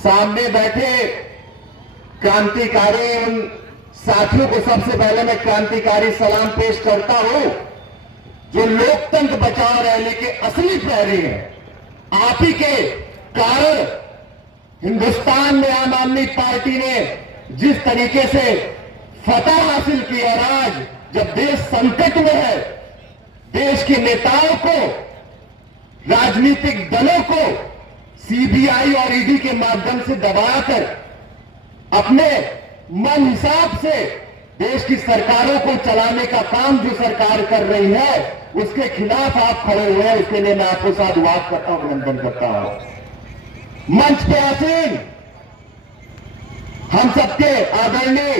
सामने बैठे क्रांतिकारी उन साथियों को सबसे पहले मैं क्रांतिकारी सलाम पेश करता हूं जो लोकतंत्र बचाओ रैली के असली प्रहरी हैं। आप ही के कारण हिंदुस्तान में आम आदमी पार्टी ने जिस तरीके से फतह हासिल की और आज जब देश संकट में है, देश के नेताओं को, राजनीतिक दलों को सीबीआई और ईडी के माध्यम से दबाकर अपने मन हिसाब से देश की सरकारों को चलाने का काम जो सरकार कर रही है उसके खिलाफ आप खड़े हुए हैं। उसके लिए मैं आपको साधुवाद करता हूं, अभिनंदन करता हूं। मंच पे आसीन हम सबके आदरणीय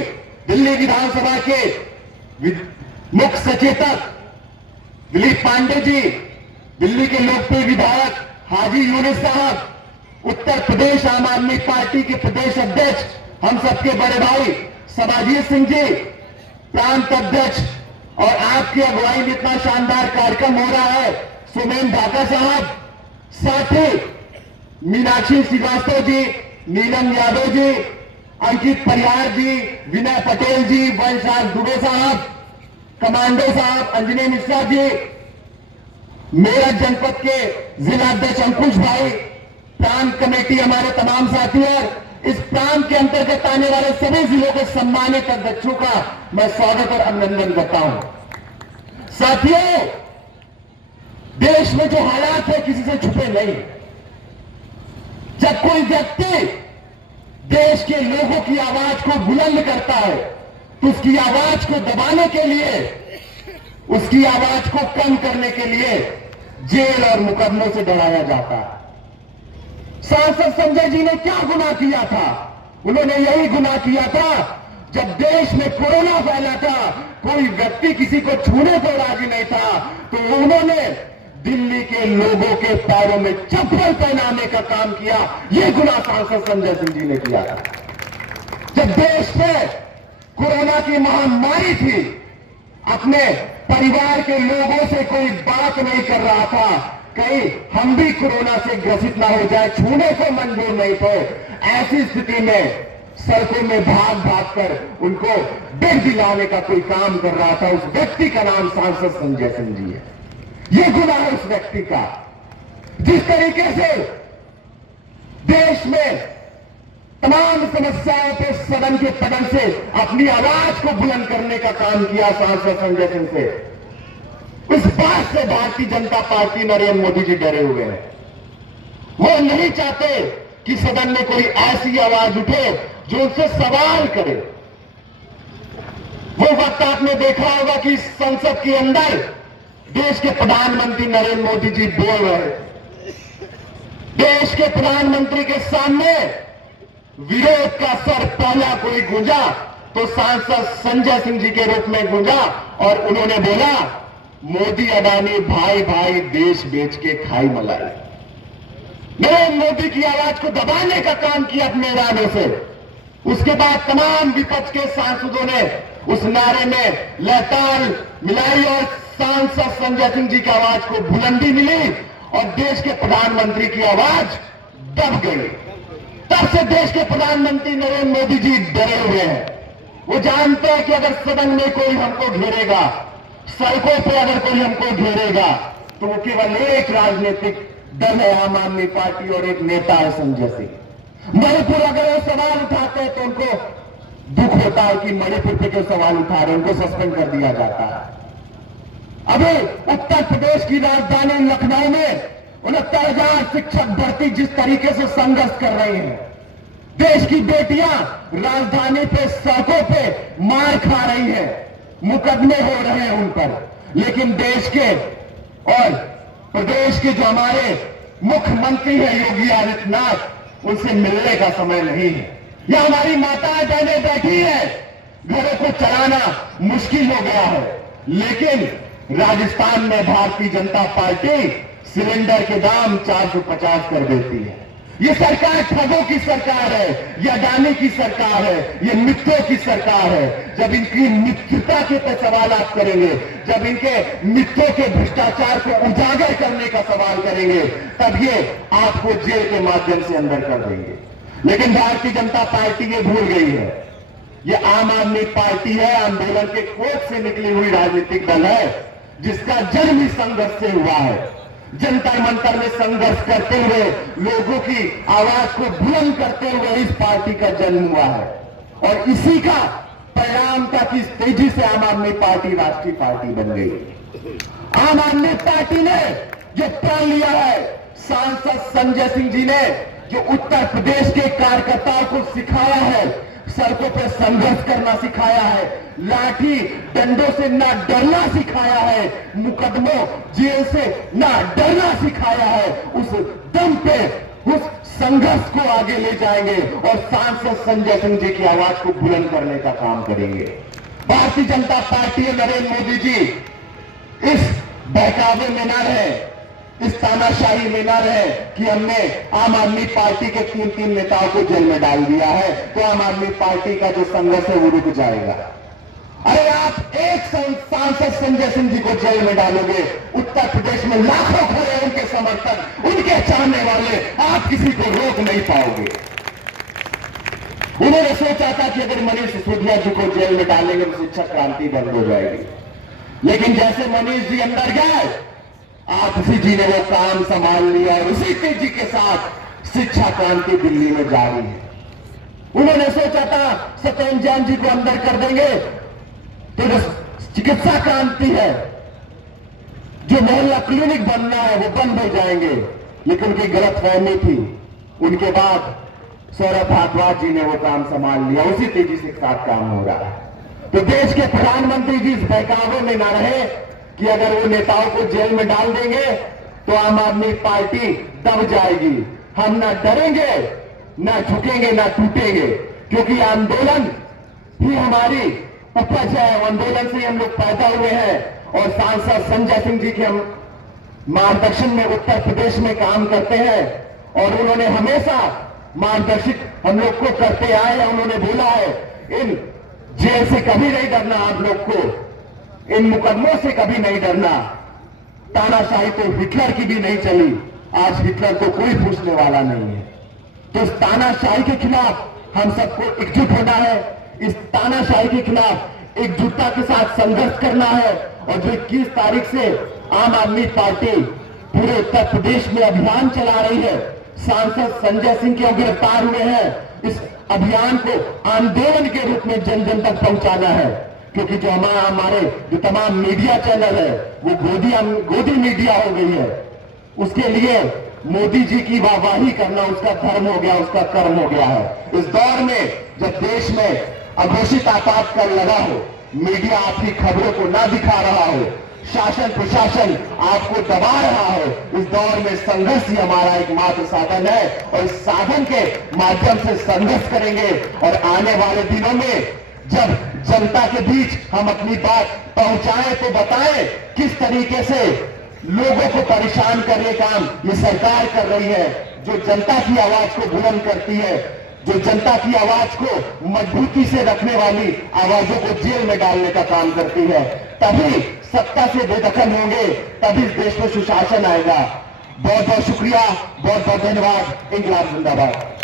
दिल्ली विधानसभा के मुख्य सचेतक दिलीप पांडे जी, दिल्ली के लोकप्रिय विधायक हाजी यूनुस साहब, उत्तर प्रदेश आम आदमी पार्टी के प्रदेश अध्यक्ष हम सबके बड़े भाई सबाजीत सिंह जी, प्रांत अध्यक्ष, और आपकी अगुवाई में इतना शानदार कार्यक्रम हो रहा है, सुमेन ढाका साहब, साथ ही मीनाक्षी श्रीवास्तव जी, नीलम यादव जी, अंकित परिहार जी, विनय पटेल जी, वंशराज दुबे साहब, कमांडो साहब, अंजनी मिश्रा जी, मेरठ जनपद के जिलाध्यक्ष अंकुश भाई, प्रांत कमेटी हमारे तमाम साथी और इस प्रांत के अंतर्गत आने वाले सभी जिलों के सम्मानित अध्यक्षों का मैं स्वागत और अभिनंदन करता हूं। साथियों, देश में जो हालात है किसी से छुपे नहीं। जब कोई व्यक्ति देश के लोगों की आवाज को बुलंद करता है तो उसकी आवाज को दबाने के लिए, उसकी आवाज को कम करने के लिए जेल और मुकदमों से डराया जाता है। सांसद संजय जी ने क्या गुनाह किया था? उन्होंने यही गुनाह किया था जब देश में कोरोना फैला था, कोई व्यक्ति किसी को छूने को राजी नहीं था तो उन्होंने दिल्ली के लोगों के पैरों में चप्पल पहनाने का काम किया। यह गुनाह सांसद संजय सिंह जी ने किया था। जब देश में कोरोना की महामारी थी, अपने परिवार के लोगों से कोई बात नहीं कर रहा था, कहीं हम भी कोरोना से ग्रसित ना हो जाए, छूने को मंजूर नहीं थे। ऐसी स्थिति में सड़कों में भाग भाग कर उनको डर दिलाने का कोई काम कर रहा था। उस व्यक्ति का नाम सांसद संजय सिंह जी है। यह गुनाह है उस व्यक्ति का। जिस तरीके से देश में तमाम समस्याओं पे सदन के पदन से अपनी आवाज को बुलंद करने का काम किया सांसद संजय सिंह से, इस बात से भारतीय जनता पार्टी नरेंद्र मोदी जी डरे हुए हैं। वो नहीं चाहते कि सदन में कोई ऐसी आवाज उठे जो उनसे सवाल करे। वो वक्त आपने देखा होगा कि संसद के अंदर देश के प्रधानमंत्री नरेंद्र मोदी जी बोल रहे हैं। देश के प्रधानमंत्री के सामने विरोध का सर पहला कोई गूंजा तो सांसद संजय सिंह जी के रूप में गूंजा और उन्होंने बोला, मोदी अडानी भाई भाई देश बेच के खाई मलाई। नरेंद्र मोदी की आवाज को दबाने का काम किया अपने इरादे से। उसके बाद तमाम विपक्ष के सांसदों ने उस नारे में लहताल मिलाई और सांसद संजय सिंह जी की आवाज को बुलंदी मिली और देश के प्रधानमंत्री की आवाज दब गई। तब से देश के प्रधानमंत्री नरेंद्र मोदी जी डरे हुए हैं। वो जानते हैं कि अगर सदन में कोई हमको घेरेगा, सड़कों पे अगर कोई हमको घेरेगा तो वो केवल एक राजनीतिक दल है, आम आदमी पार्टी, और एक नेता है संजय सिंह। मणिपुर अगर वो सवाल उठाते हैं तो उनको दुख होता है कि मणिपुर पे क्यों सवाल उठा रहे हैं, उनको सस्पेंड कर दिया जाता है। अभी उत्तर प्रदेश की राजधानी लखनऊ में 69,000 शिक्षक भर्ती जिस तरीके से संघर्ष कर रहे हैं, देश की बेटियां राजधानी पे सड़कों पे मार खा रही हैं, मुकदमे हो रहे हैं उन पर, लेकिन देश के और प्रदेश के जो हमारे मुख्यमंत्री हैं योगी आदित्यनाथ, उनसे मिलने का समय नहीं है। यह हमारी माताएं बहनें बैठी है, घरों को चलाना मुश्किल हो गया है, लेकिन राजस्थान में भारतीय जनता पार्टी सिलेंडर के दाम 450 कर देती है। ये सरकार ठगों की सरकार है, यह अडानी की सरकार है, ये मित्रों की सरकार है। जब इनकी मित्रता के पे सवाल आप करेंगे, जब इनके मित्रों के भ्रष्टाचार को उजागर करने का सवाल करेंगे, तब ये आपको जेल के माध्यम से अंदर कर देंगे। लेकिन भारतीय जनता पार्टी ये भूल गई है, ये आम आदमी पार्टी है, आंदोलन के कोख से निकली हुई राजनीतिक दल है, जिसका जन्म ही संघर्ष से हुआ है। जंतर मंतर में संघर्ष करते हुए लोगों की आवाज को बुलंद करते हुए इस पार्टी का जन्म हुआ है, और इसी का परिणाम था कि इस तेजी से आम आदमी पार्टी राष्ट्रीय पार्टी बन गई। आम आदमी पार्टी ने जो प्रण लिया है, सांसद संजय सिंह जी ने जो उत्तर प्रदेश के कार्यकर्ताओं को सिखाया है, सड़कों पर संघर्ष करना सिखाया है, लाठी डंडों से ना डरना सिखाया है, मुकदमों जेल से ना डरना सिखाया है, उस दम पे उस संघर्ष को आगे ले जाएंगे और सांसद संजय सिंह जी की आवाज को बुलंद करने का काम करेंगे। भारतीय जनता पार्टी और नरेंद्र मोदी जी इस बहकावे में ना रहे, इस तानाशाही में ना रहे कि हमने आम आदमी पार्टी के 3 नेताओं को जेल में डाल दिया है तो आम आदमी पार्टी का जो संघर्ष है वो रुक जाएगा। अरे आप एक सांसद संजय सिंह जी को जेल में डालोगे, उत्तर प्रदेश में लाखों खड़े उनके समर्थक, उनके चाहने वाले, आप किसी को रोक नहीं पाओगे। उन्होंने सोचा था कि अगर मनीष सिसोदिया जी को जेल में डालेंगे तो शिक्षा क्रांति बंद हो जाएगी, लेकिन जैसे मनीष जी अंदर गए, आतिशी जी ने वो काम संभाल लिया और उसी तेजी के साथ शिक्षा क्रांति दिल्ली में जारी है। उन्होंने सोचा था सत्येंद्र जैन जी को अंदर कर देंगे तो चिकित्सा क्रांति है, जो मोहल्ला क्लिनिक बनना है वो बंद हो जाएंगे, लेकिन उनकी गलतफहमी थी। उनके बाद सौरभ भारद्वाज जी ने वो काम संभाल लिया, उसी तेजी से साथ काम हो रहा है। तो देश के प्रधानमंत्री जी इस बहकावे में ना रहे कि अगर वो नेताओं को जेल में डाल देंगे तो आम आदमी पार्टी दब जाएगी। हम ना डरेंगे, ना झुकेंगे, ना टूटेंगे, क्योंकि आंदोलन ही हमारी उपज है, आंदोलन से हम लोग पैदा हुए हैं। और सांसद संजय सिंह जी के हम मार्गदर्शन में उत्तर प्रदेश में काम करते हैं और उन्होंने हमेशा मार्गदर्शित हम लोग को करते आए हैं। उन्होंने बोला है इन जेल से कभी नहीं डरना, आप लोग को इन मुकदमों से कभी नहीं डरना। तानाशाही तो हिटलर की भी नहीं चली, आज हिटलर को कोई पूछने वाला नहीं है। तो इस तानाशाही के खिलाफ हम सबको एकजुट होना है, इस तानाशाही के खिलाफ एकजुटता के साथ संघर्ष करना है। और जो 21 तारीख से आम आदमी पार्टी पूरे उत्तर प्रदेश में अभियान चला रही है, सांसद संजय सिंह के गिरफ्तार हुए हैं, इस अभियान को आंदोलन के रूप में जन जन तक पहुंचाना है। क्योंकि जो हमारे जो तमाम मीडिया चैनल है वो गोदी मीडिया हो गई है, उसके लिए मोदी जी की वाहवाही करना उसका धर्म हो गया, उसका कर्म हो गया है। इस दौर में जब देश में अघोषित आपातकाल लगा हो, मीडिया आपकी खबरों को ना दिखा रहा हो, शासन प्रशासन आपको दबा रहा हो, इस दौर में संघर्ष ही हमारा एकमात्र साधन है और इस साधन के माध्यम से संघर्ष करेंगे। और आने वाले दिनों में जब जनता के बीच हम अपनी बात पहुंचाएं तो बताएं किस तरीके से लोगों को परेशान करने का काम ये सरकार कर रही है, जो जनता की आवाज को बुलंद करती है, जो जनता की आवाज को मजबूती से रखने वाली आवाजों को जेल में डालने का काम करती है। तभी सत्ता से बेदखल होंगे, तभी इस देश में सुशासन आएगा। बहुत बहुत शुक्रिया, बहुत बहुत धन्यवाद। इंकलाब जिंदाबाद।